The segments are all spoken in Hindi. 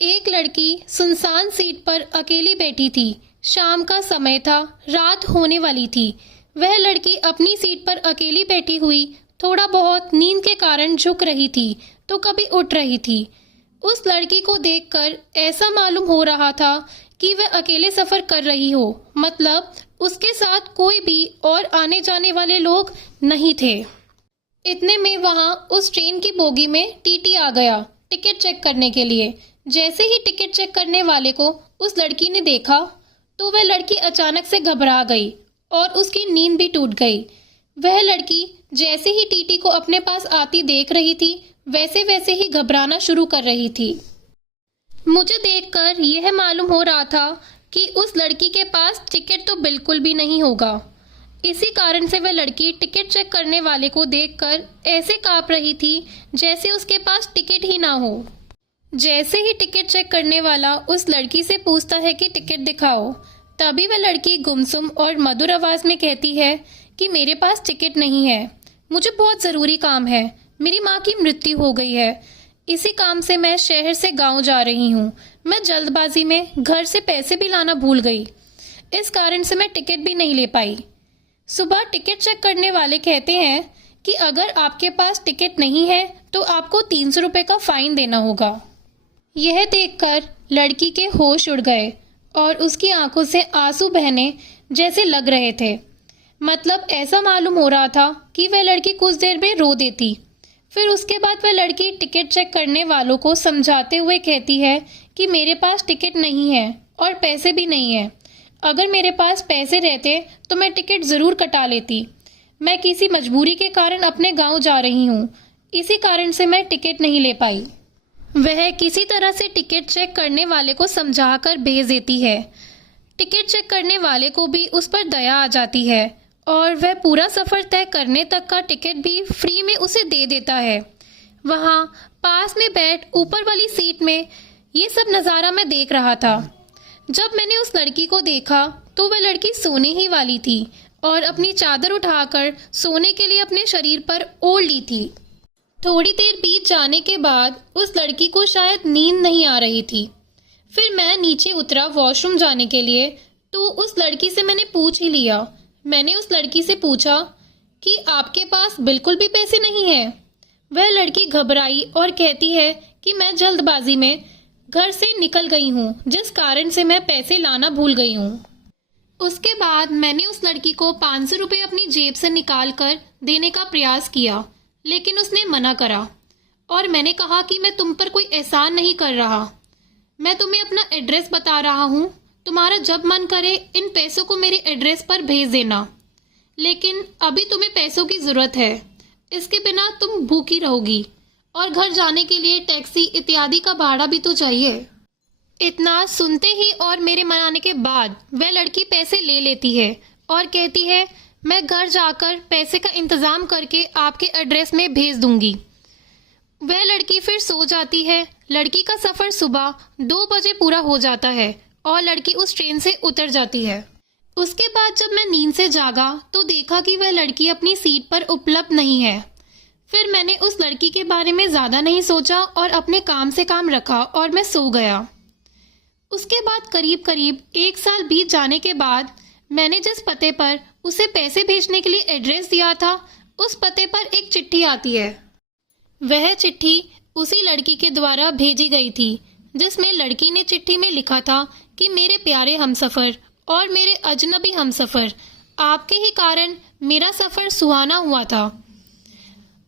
एक लड़की सुनसान सीट पर अकेली बैठी थी। शाम का समय था, रात होने वाली थी। वह लड़की अपनी सीट पर अकेली बैठी हुई थोड़ा बहुत नींद के कारण झुक रही थी तो कभी उठ रही थी। उस लड़की को देखकर ऐसा मालूम हो रहा था कि वह अकेले सफर कर रही हो, मतलब उसके साथ कोई भी और आने जाने वाले लोग नहीं थे। इतने में वहां उस ट्रेन की बोगी में टीटी आ गया टिकट चेक करने के लिए। जैसे ही टिकट चेक करने वाले को उस लड़की ने देखा तो वह लड़की अचानक से घबरा गई और उसकी नींद भी टूट गई। वह लड़की जैसे ही टीटी को अपने पास आती देख रही थी वैसे वैसे ही घबराना शुरू कर रही थी। मुझे देखकर यह मालूम हो रहा था कि उस लड़की के पास टिकट तो बिल्कुल भी नहीं होगा। इसी कारण से वह लड़की टिकट चेक करने वाले को देखकर ऐसे कांप रही थी जैसे उसके पास टिकट ही ना हो। जैसे ही टिकट चेक करने वाला उस लड़की से पूछता है कि टिकट दिखाओ, तभी वह लड़की गुमसुम और मधुर आवाज में कहती है कि मेरे पास टिकट नहीं है, मुझे बहुत ज़रूरी काम है, मेरी माँ की मृत्यु हो गई है। इसी काम से मैं शहर से गांव जा रही हूँ। मैं जल्दबाजी में घर से पैसे भी लाना भूल गई, इस कारण से मैं टिकट भी नहीं ले पाई। सुबह टिकट चेक करने वाले कहते हैं कि अगर आपके पास टिकट नहीं है तो आपको 300 रुपये का फाइन देना होगा। यह देखकर लड़की के होश उड़ गए और उसकी आंखों से आंसू बहने जैसे लग रहे थे। मतलब ऐसा मालूम हो रहा था कि वह लड़की कुछ देर में रो देती। फिर उसके बाद वह लड़की टिकट चेक करने वालों को समझाते हुए कहती है कि मेरे पास टिकट नहीं है और पैसे भी नहीं है। अगर मेरे पास पैसे रहते तो मैं टिकट ज़रूर कटा लेती। मैं किसी मजबूरी के कारण अपने गांव जा रही हूँ, इसी कारण से मैं टिकट नहीं ले पाई। वह किसी तरह से टिकट चेक करने वाले को समझाकर भेज देती है। टिकट चेक करने वाले को भी उस पर दया आ जाती है और वह पूरा सफ़र तय करने तक का टिकट भी फ्री में उसे दे देता है। वहाँ पास में बैठ ऊपर वाली सीट में ये सब नज़ारा मैं देख रहा था। जब मैंने उस लड़की को देखा तो वह लड़की सोने ही वाली थी और अपनी चादर उठाकर सोने के लिए अपने शरीर पर ओढ़ ली थी। थोड़ी देर बीत जाने के बाद उस लड़की को शायद नींद नहीं आ रही थी। फिर मैं नीचे उतरा वॉशरूम जाने के लिए तो उस लड़की से मैंने पूछ ही लिया। मैंने उस लड़की से पूछा कि आपके पास बिल्कुल भी पैसे नहीं है। वह लड़की घबराई और कहती है कि मैं जल्दबाजी में घर से निकल गई हूँ, जिस कारण से मैं पैसे लाना भूल गई हूँ। उसके बाद मैंने उस लड़की को 500 रुपये अपनी जेब से निकाल कर देने का प्रयास किया, लेकिन उसने मना करा और मैंने कहा कि मैं तुम पर कोई एहसान नहीं कर रहा, मैं तुम्हें अपना एड्रेस बता रहा हूँ, तुम्हारा जब मन करे इन पैसों को मेरे एड्रेस पर भेज देना, लेकिन अभी तुम्हें पैसों की ज़रूरत है, इसके बिना तुम भूखी रहोगी और घर जाने के लिए टैक्सी इत्यादि का भाड़ा भी तो चाहिए। इतना सुनते ही और मेरे मनाने के बाद वह लड़की पैसे ले लेती है और कहती है मैं घर जाकर पैसे का इंतज़ाम करके आपके एड्रेस में भेज दूंगी। वह लड़की फिर सो जाती है। लड़की का सफ़र सुबह 2 बजे पूरा हो जाता है और लड़की उस ट्रेन से उतर जाती है। उसके बाद जब मैं नींद से जागा तो देखा कि वह लड़की अपनी सीट पर उपलब्ध नहीं है। फिर मैंने उस लड़की के बारे में ज़्यादा नहीं सोचा और अपने काम से काम रखा और मैं सो गया। उसके बाद करीब करीब 1 साल बीत जाने के बाद मैंने जिस पते पर उसे पैसे भेजने के लिए एड्रेस दिया था, उस पते पर एक चिट्ठी आती है। वह चिट्ठी उसी लड़की के द्वारा भेजी गई थी, जिसमें लड़की ने चिट्ठी में लिखा था कि मेरे प्यारे हमसफ़र और मेरे अजनबी हमसफ़र, आपके ही कारण मेरा सफ़र सुहाना हुआ था।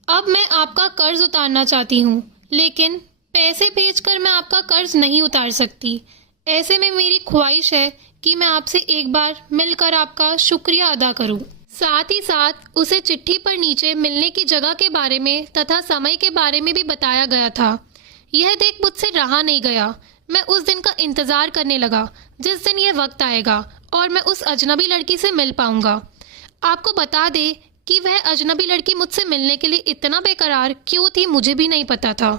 अब मैं आपका कर्ज उतारना चाहती हूँ, लेकिन पैसे भेजकर मैं आपका कर्ज नहीं उतार सकती। ऐसे में मेरी ख्वाहिश है कि मैं आपसे एक बार मिलकर आपका शुक्रिया अदा करूं। साथ ही साथ उसे चिट्ठी पर नीचे मिलने की जगह के बारे में तथा समय के बारे में भी बताया गया था। यह देख मुझसे रहा नहीं गया। मैं उस दिन का इंतज़ार करने लगा जिस दिन यह वक्त आएगा और मैं उस अजनबी लड़की से मिल पाऊंगा। आपको बता दे कि वह अजनबी लड़की मुझसे मिलने के लिए इतना बेकरार क्यों थी मुझे भी नहीं पता था,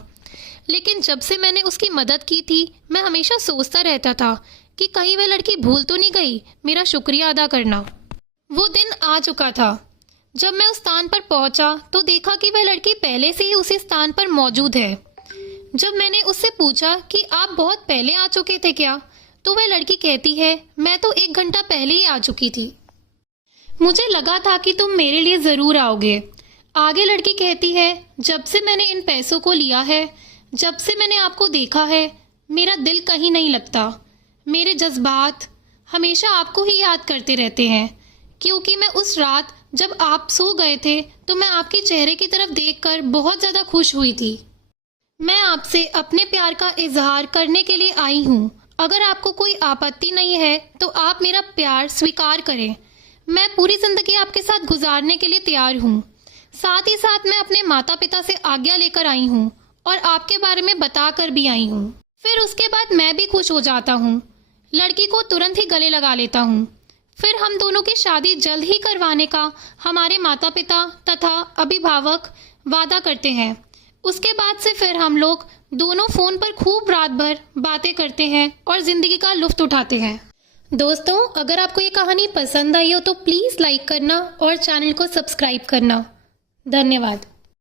लेकिन जब से मैंने उसकी मदद की थी मैं हमेशा सोचता रहता था कि कहीं वह लड़की भूल तो नहीं गई मेरा शुक्रिया अदा करना। वो दिन आ चुका था। जब मैं उस स्थान पर पहुंचा तो देखा कि वह लड़की पहले से ही उसी स्थान पर मौजूद है। जब मैंने उससे पूछा कि आप बहुत पहले आ चुके थे क्या, तो वह लड़की कहती है मैं तो 1 घंटा पहले ही आ चुकी थी। मुझे लगा था कि तुम मेरे लिए ज़रूर आओगे। आगे लड़की कहती है जब से मैंने इन पैसों को लिया है, जब से मैंने आपको देखा है, मेरा दिल कहीं नहीं लगता। मेरे जज्बात हमेशा आपको ही याद करते रहते हैं, क्योंकि मैं उस रात जब आप सो गए थे तो मैं आपके चेहरे की तरफ देखकर बहुत ज़्यादा खुश हुई थी। मैं आपसे अपने प्यार का इजहार करने के लिए आई हूँ। अगर आपको कोई आपत्ति नहीं है तो आप मेरा प्यार स्वीकार करें। मैं पूरी जिंदगी आपके साथ गुजारने के लिए तैयार हूँ। साथ ही साथ मैं अपने माता पिता से आज्ञा लेकर आई हूँ और आपके बारे में बता कर भी आई हूँ। फिर उसके बाद मैं भी खुश हो जाता हूँ, लड़की को तुरंत ही गले लगा लेता हूँ। फिर हम दोनों की शादी जल्द ही करवाने का हमारे माता पिता तथा अभिभावक वादा करते हैं। उसके बाद से फिर हम लोग दोनों फोन पर खूब रात भर बातें करते हैं और जिंदगी का लुत्फ उठाते हैं। दोस्तों, अगर आपको ये कहानी पसंद आई हो तो प्लीज़ लाइक करना और चैनल को सब्सक्राइब करना। धन्यवाद।